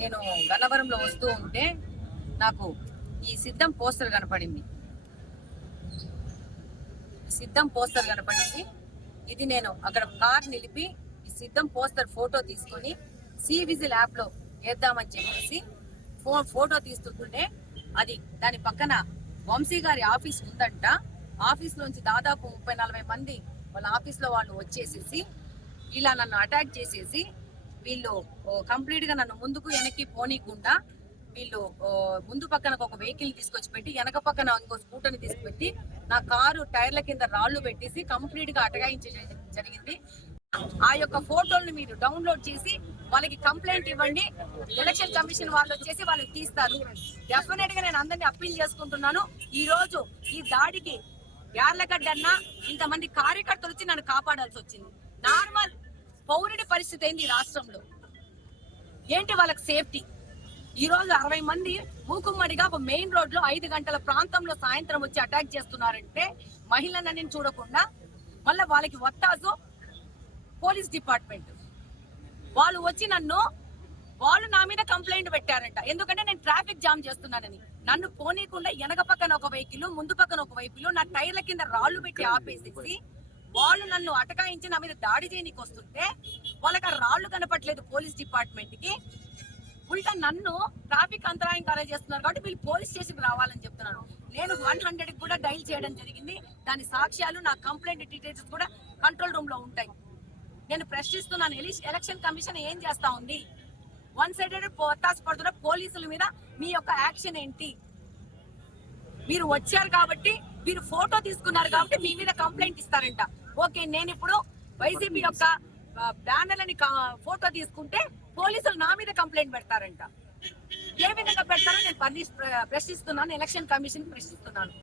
నేను గన్నవరంలో వస్తూ ఉంటే నాకు ఈ సిద్ధం పోస్టర్ కనపడింది. ఇది నేను అక్కడ కార్ నిలిపి ఈ సిద్ధం పోస్టర్ ఫోటో తీసుకొని సి విజిల్ యాప్ లో వేద్దామని చెప్పేసి ఫోటో తీస్తుంటే అది దాని పక్కన వంశీ గారి ఆఫీస్ ఉందంట. ఆఫీస్ నుంచి దాదాపు 30-40 మంది వాళ్ళ ఆఫీస్ లో వాళ్ళు వచ్చేసేసి ఇలా నన్ను అటాక్ చేసేసి వీళ్ళు కంప్లీట్ గా నన్ను ముందుకు వెనక్కి పోనీకుండా వీళ్ళు ముందు పక్కన ఒక వెహికల్ తీసుకొచ్చి పెట్టి వెనక పక్కన ఇంకో స్కూటర్ ని తీసుకుపెట్టి నా కారు టైర్ల కింద రాళ్లు పెట్టేసి కంప్లీట్ గా అటగాయించడం జరిగింది. ఆ యొక్క ఫోటోలను మీరు డౌన్లోడ్ చేసి వాళ్ళకి కంప్లైంట్ ఇవ్వండి. ఎలక్షన్ కమిషన్ వాళ్ళు వచ్చేసి వాళ్ళకి తీస్తారు. డెఫినెట్ గా నేను అందరినీ అప్పీల్ చేసుకుంటున్నాను. ఈ రోజు ఈ దాడికి యార్లగడ్డన్న ఇంతమంది కార్యకర్తలు వచ్చి నన్ను కాపాడాల్సి వచ్చింది. నార్మల్ పౌరుడి పరిస్థితి ఏంది ఈ రాష్ట్రంలో? ఏంటి వాళ్ళకి సేఫ్టీ? ఈ రోజు 60 మంది మూకుమ్మడిగా ఒక మెయిన్ రోడ్ లో 5 గంటల ప్రాంతంలో సాయంత్రం వచ్చి అటాక్ చేస్తున్నారంటే మహిళలని చూడకుండా మళ్ళీ వాళ్ళకి వత్తాసు పోలీస్ డిపార్ట్మెంట్ వాళ్ళు వచ్చి వాళ్ళు నా మీద కంప్లైంట్ పెట్టారంట. ఎందుకంటే నేను ట్రాఫిక్ జామ్ చేస్తున్నానని. నన్ను పోనీయకుండా వెనక పక్కన ఒక వెహికల్ ముందు పక్కన ఒక వెహికల్ నా టైర్ల కింద రాళ్లు పెట్టి ఆపేసేసి వాళ్ళు నన్ను అటకాయించి నా మీద దాడి చేయడానికి వస్తుంటే వాళ్ళకి ఆ రాళ్లు కనపట్లేదు పోలీస్ డిపార్ట్మెంట్ కి. ఉల్టా నన్ను ట్రాఫిక్ అంతరాయం కలగజేస్తున్నారు కాబట్టి వీళ్ళు పోలీస్ స్టేషన్ రావాలని చెప్తున్నాను. నేను 100 కూడా డైల్ చేయడం జరిగింది. దాని సాక్ష్యాలు నా కంప్లైంట్ డీటెయిల్స్ కూడా కంట్రోల్ రూమ్ లో ఉంటాయి. నేను ప్రశ్నిస్తున్నాను, ఎలక్షన్ కమిషన్ ఏం చేస్తా ఉంది? వన్ సైడెడ్ ఒత్తాసు పడుతున్న పోలీసుల మీద మీ యొక్క యాక్షన్ ఏంటి? మీరు వచ్చారు కాబట్టి, మీరు ఫోటో తీసుకున్నారు కాబట్టి మీ మీద కంప్లైంట్ ఇస్తారంట. ఓకే, నేను ఇప్పుడు వైసీపీ యొక్క బ్యానర్లని ఫోటో తీసుకుంటే పోలీసులు నా మీద కంప్లైంట్ పెడతారంట. ఏ విధంగా పెడతారో నేను ప్రశ్నిస్తున్నాను, ఎలక్షన్ కమిషన్ ప్రశ్నిస్తున్నాను.